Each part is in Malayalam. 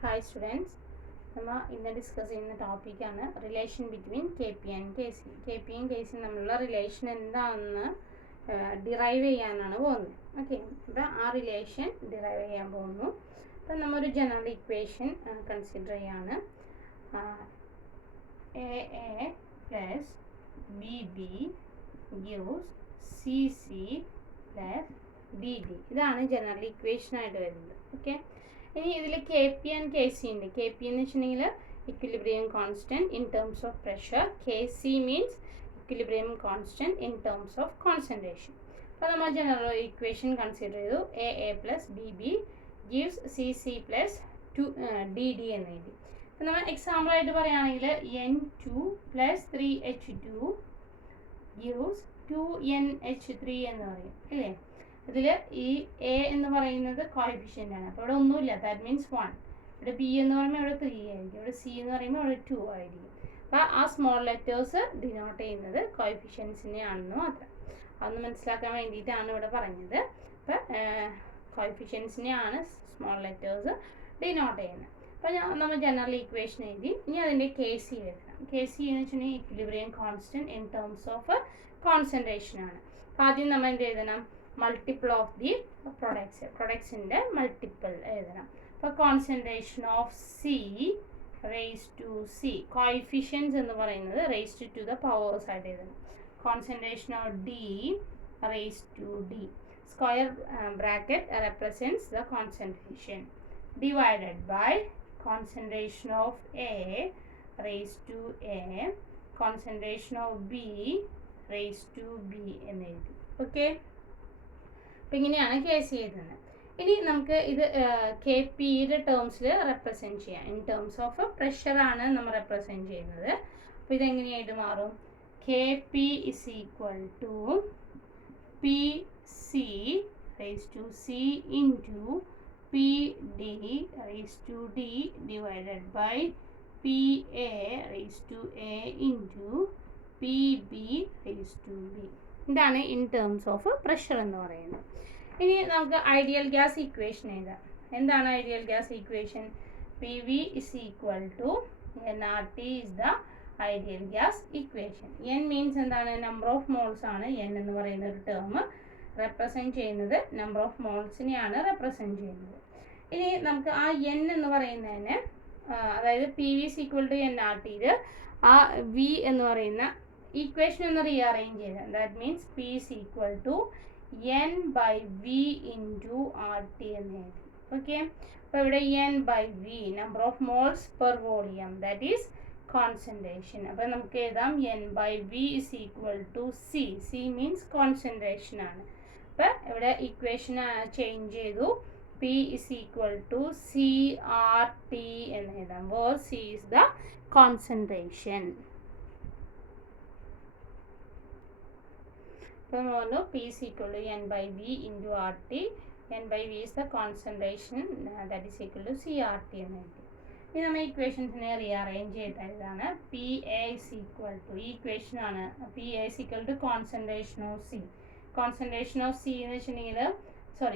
Hi students, നമ്മൾ ഇന്ന് ഡിസ്കസ് ചെയ്യുന്ന ടോപ്പിക്കാണ് relation between K P and K C. K P and K C തമ്മിലുള്ള റിലേഷൻ എന്താണെന്ന് ഡിറൈവ് ചെയ്യാനാണ് പോകുന്നത്. ഓക്കെ, അപ്പോൾ ആ റിലേഷൻ ഡിറൈവ് ചെയ്യാൻ പോകുന്നു. അപ്പം നമ്മളൊരു ജനറൽ ഇക്വേഷൻ കൺസിഡർ ചെയ്യാണ്. A A plus B B gives C C plus D D. ഇതാണ് ജനറൽ ഇക്വേഷനായിട്ട് വരുന്നത്. ഓക്കെ, ഇനി ഇതിൽ K P and K C ഉണ്ട്. കെ പി എന്ന് വെച്ചിട്ടുണ്ടെങ്കിൽ equilibrium constant in terms of pressure. K C means equilibrium constant in terms of concentration. അപ്പോൾ നമ്മൾ ജനറൽ ഇക്വേഷൻ കൺസിഡർ ചെയ്തു. A A plus B B gives C C plus D D എന്ന് എഴുതി. അപ്പോൾ നമ്മൾ എക്സാമ്പിളായിട്ട് പറയുകയാണെങ്കിൽ N2 plus 3H2 gives 2NH3 എന്ന് പറയും അല്ലേ. ഇതിൽ ഈ എ എന്ന് പറയുന്നത് കോഎഫിഷ്യൻ്റ് ആണ്. അപ്പോൾ ഇവിടെ ഒന്നുമില്ല, ദാറ്റ് മീൻസ് 1. ഇവിടെ ബി എന്ന് പറയുമ്പോൾ ഇവിടെ 3 ആയിരിക്കും. ഇവിടെ സി എന്ന് പറയുമ്പോൾ ഇവിടെ 2 ആയിരിക്കും. അപ്പോൾ ആ സ്മോൾ ലെറ്റേഴ്സ് ഡിനോട്ട് ചെയ്യുന്നത് കോഎഫിഷ്യൻസിനെ ആണെന്ന് മാത്രം. അതൊന്ന് മനസ്സിലാക്കാൻ വേണ്ടിയിട്ടാണ് ഇവിടെ പറഞ്ഞത്. അപ്പോൾ കോഎഫിഷ്യൻസിനെയാണ് സ്മോൾ ലെറ്റേഴ്സ് ഡിനോട്ട് ചെയ്യുന്നത്. അപ്പോൾ നമ്മൾ ജനറൽ ഇക്വേഷൻ എഴുതി. ഇനി അതിൻ്റെ കെ സി എഴുതണം. കെ സി എന്ന് വെച്ചിട്ടുണ്ടെങ്കിൽ equilibrium constant in terms of concentration ആണ്. അപ്പോൾ ആദ്യം നമ്മൾ എന്ത് എഴുതണം? മൾട്ടിപ്പിൾ ഓഫ് ദി പ്രൊഡക്ട്സിൻ്റെ മൾട്ടിപ്പിൾ എഴുതണം. അപ്പോൾ concentration of C raise to C, coefficients എന്ന് പറയുന്നത് റേസ് ടു ദ പവേഴ്സ് ആയിട്ട് എഴുതണം. Concentration of D raise to D, square bracket represents the concentration, divided by concentration of A raise to A, concentration of B raise to B എന്ന് എഴുതി. ഓക്കെ, അപ്പം ഇങ്ങനെയാണ് കെ സി എഴുതുന്നത്. ഇനി നമുക്ക് ഇത് കെ പിയുടെ ടേംസിൽ റെപ്രസെൻറ്റ് ചെയ്യാം. ഇൻ ടേംസ് ഓഫ് പ്രഷറാണ് നമ്മൾ റെപ്രസെൻറ്റ് ചെയ്യുന്നത്. അപ്പോൾ ഇതെങ്ങനെയായിട്ട് മാറും? K P is equal to P C raise to C into P D raise to D divided by P A raise to A into P B raise to B. ഇതാണ് ഇൻ ടേംസ് ഓഫ് പ്രഷർ എന്ന് പറയുന്നത്. ഇനി നമുക്ക് ഐഡിയൽ ഗ്യാസ് ഇക്വേഷൻ എഴുതാം. എന്താണ് ideal gas equation? P V is equal to N R T is the ideal gas equation. N means എന്താണ്? നമ്പർ ഓഫ് മോൾസ് ആണ് എൻ എന്ന് പറയുന്ന ഒരു ടേം റെപ്രസെൻറ്റ് ചെയ്യുന്നത്. നമ്പർ ഓഫ് മോൾസിനെയാണ് റെപ്രസെൻറ്റ് ചെയ്യുന്നത്. ഇനി നമുക്ക് ആ എൻ എന്ന് പറയുന്നതിന് അതായത് P V is equal to N R ടിയിൽ ആ വി എന്ന് പറയുന്ന ഇക്വേഷൻ ഒന്ന് റീഅറേഞ്ച് ചെയ്താൽ that means P is equal to N by V into R T എന്ന് എഴുതി. ഓക്കെ, അപ്പോൾ ഇവിടെ N by V number of moles per volume, that is concentration. അപ്പോൾ നമുക്ക് എഴുതാം N by V is equal to C. C means concentration ആണ്. അപ്പോൾ ഇവിടെ ഇക്വേഷൻ ചേഞ്ച് ചെയ്തു. P is equal to C R T എന്ന് എഴുതാം. Where C is the concentration. So now P is equal to N by V into RT. N by V is the concentration, that is equal to CRT. ഇനി നമ്മൾ ഇക്വേഷൻസിനെ റീഅറേഞ്ച് ചെയ്തതാണ്. P A is equal to ഈ ഇക്വേഷൻ ആണ്. P A is equal to concentration of C. Concentration of C എന്ന് വെച്ചിട്ടുണ്ടെങ്കിൽ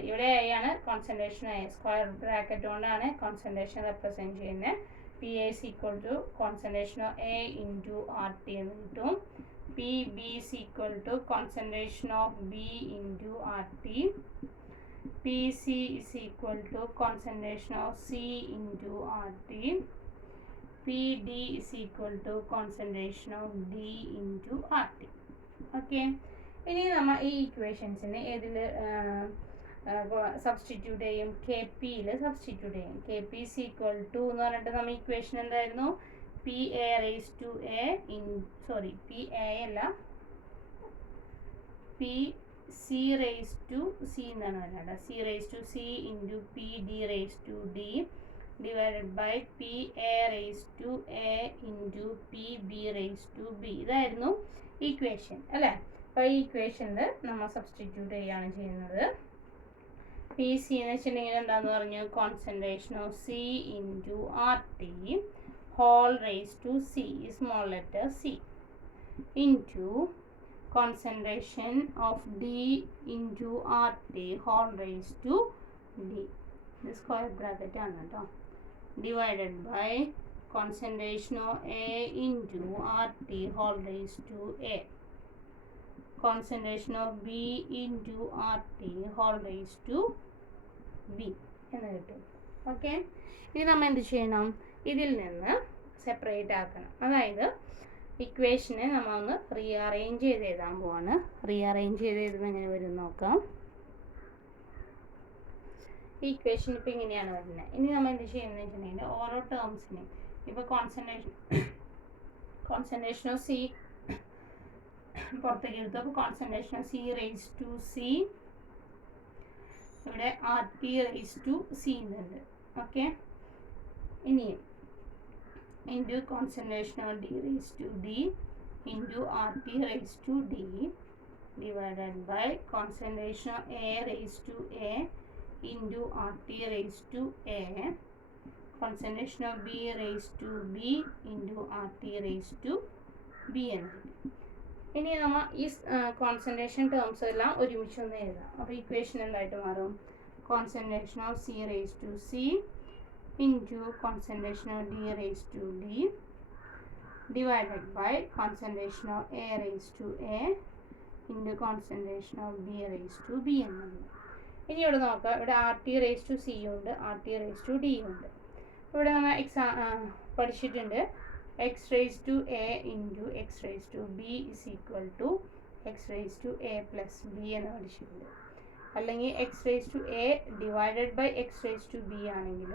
ഇവിടെ എ ആണ് കോൺസെൻട്രേഷൻ. എ സ്ക്വയർ ബ്രാക്കറ്റ് കൊണ്ടാണ് കോൺസെൻട്രേഷൻ റെപ്രസെൻറ്റ് ചെയ്യുന്നത്. P A is equal to concentration of A into R T എന്ന് കിട്ടും. PB is equal to concentration of B into RT. PC is equal to concentration of C into RT. PD is equal to concentration of D into RT. Okay. ഇനി നമ്മൾ ഈ ഇക്വേഷൻസിനെ ഏതിൽ സബ്സ്റ്റിറ്റ്യൂട്ട് ചെയ്യും? കെ പിയിൽ സബ്സ്റ്റിറ്റ്യൂട്ട് ചെയ്യും. K P is equal to എന്ന് പറഞ്ഞിട്ട് നമ്മൾ ഇക്വേഷൻ എന്തായിരുന്നു? P A raise to A in P A അല്ല P C raise to C എന്നാണ് പറയുന്നത്. C raise to C into P D raise to D divided by P A raise to A into P B raise to B. ഇതായിരുന്നു ഇക്വേഷൻ അല്ലേ. അപ്പോൾ ഈ ഇക്വേഷനിൽ നമ്മൾ സബ്സ്റ്റിറ്റ്യൂട്ട് ചെയ്യുകയാണ് ചെയ്യുന്നത്. പി സി എന്ന് വെച്ചിട്ടുണ്ടെങ്കിൽ എന്താണെന്ന് പറഞ്ഞു? Concentration of C into R T whole raised to c, small letter c, into concentration of d into rt whole raised to d. The square bracket ആണ് കേട്ടോ. divided by concentration of A into RT whole raised to A. Concentration of B into RT whole raised to B എന്ന് കിട്ടും. ഓക്കെ, ഇനി നമ്മൾ എന്ത് ചെയ്യണം? ഇതിൽ നിന്ന് സെപ്പറേറ്റ് ആക്കണം. അതായത് ഇക്വേഷനെ നമ്മൾ ഒന്ന് റീഅറേഞ്ച് ചെയ്ത് എഴുതാൻ പോവാണ്. റീഅറേഞ്ച് ചെയ്ത് എഴുതുമ്പോൾ എങ്ങനെ വരും നോക്കാം. ഈ ഇക്വേഷൻ ഇപ്പോൾ ഇങ്ങനെയാണ് വരുന്നത്. ഇനി നമ്മൾ എന്ത് ചെയ്യുന്നത് വെച്ചിട്ടുണ്ടെങ്കിൽ ഓരോ ടേംസിനെയും ഇപ്പോൾ കോൺസെൻട്രേഷൻ ഓഫ് സി പുറത്തേക്ക് എടുത്തു. അപ്പോൾ concentration of C raise to C, ഇവിടെ R T raise to C എന്നുണ്ട്. ഓക്കെ, ഇനിയും into concentration of D raise to D into R T raise to D divided by concentration of A raise to A into RT raised to A, concentration of B raised to B into RT raised to B എന്ന്. ഇനി നമ്മൾ ഈ കോൺസെൻട്രേഷൻ ടേംസ് എല്ലാം ഒരുമിച്ചൊന്ന് എഴുതാം. അപ്പോൾ ഇക്വേഷൻ എന്തായിട്ട് മാറും? Concentration of C raise to C into concentration of D raise to D divided by concentration of A raise to A into concentration of B raise to B എന്നുള്ളത്. ഇനി ഇവിടെ നോക്കാം. ഇവിടെ R T raise to C ഉണ്ട്, R T raise to D ഉണ്ട്. ഇവിടെ നമ്മൾ പഠിച്ചിട്ടുണ്ട് X raise to A into X raise to B is equal to X raise to A plus B എന്ന് പഠിച്ചിട്ടുണ്ട്. അല്ലെങ്കിൽ X raise to A divided by X raise to B ആണെങ്കിൽ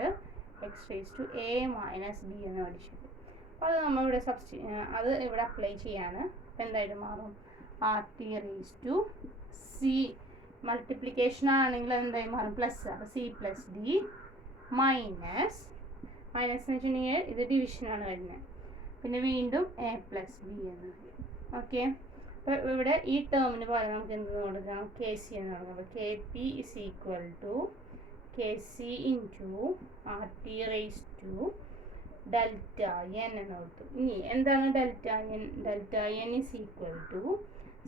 X raise to A minus B എന്ന് പഠിച്ചിട്ടുണ്ട്. അപ്പോൾ അത് നമ്മൾ ഇവിടെ അത് ഇവിടെ അപ്ലൈ ചെയ്യാണ്. അപ്പോൾ എന്തായിട്ട് മാറും? R T raise to C multiplication ആണെങ്കിൽ എന്തായി മാറും? പ്ലസ്. അപ്പോൾ സി പ്ലസ് ഡി മൈനസ് എന്ന് വെച്ചിട്ടുണ്ടെങ്കിൽ ഇത് ഡിവിഷനാണ് വരുന്നത്. പിന്നെ വീണ്ടും എ പ്ലസ് ബി എന്ന് വരും. ഓക്കെ, അപ്പോൾ ഇവിടെ ഈ ടേമിന് പകരം നമുക്ക് എന്ത് കൊടുക്കാം? കെ സി എന്ന് കൊടുക്കാം. അപ്പോൾ K P is equal to K C into R T raise to delta N എന്ന് കൊടുത്തു. ഇനി എന്താണ് delta N? Delta N is equal to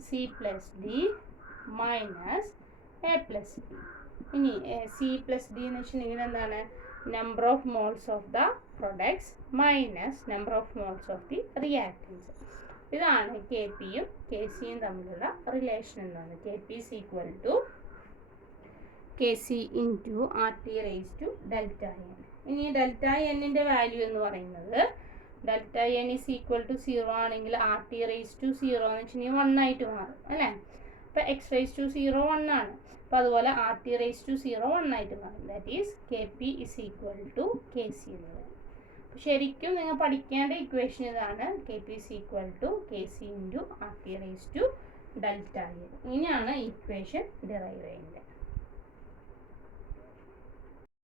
C plus D minus A plus D. ഇനി സി പ്ലസ് ഡി എന്ന് വെച്ചിട്ടുണ്ടെങ്കിൽ എന്താണ്? Number of moles of the products minus number of moles of the reactants. ഇതാണ് കെ പിയും കെ സിയും തമ്മിലുള്ള റിലേഷൻ എന്നാണ്. K P is equal to K C into R T raise to delta N. ഇനി ഡെൽറ്റ എന്നിൻ്റെ വാല്യൂ എന്ന് പറയുന്നത് delta N is equal to 0 ആണെങ്കിൽ ആർ ടി റേസ് ടു 0 എന്ന് വെച്ചിട്ടുണ്ടെങ്കിൽ 1 ആയിട്ട് മാറും അല്ലേ? അപ്പോൾ എക്സ് റേസ് ടു 0 1 ആണ്. അപ്പോൾ അതുപോലെ ആർ ടി റേസ് ടു 0 1 ആയിട്ട് മാറും. That is K P is equal to K C എന്ന് പറയും. അപ്പോൾ ശരിക്കും നിങ്ങൾ പഠിക്കേണ്ട ഇക്വേഷൻ ഇതാണ്. K P is equal to K C into R T raise to delta N. ഇങ്ങനെയാണ് ഇക്വേഷൻ ഡിറൈവ് ചെയ്യുന്നത്.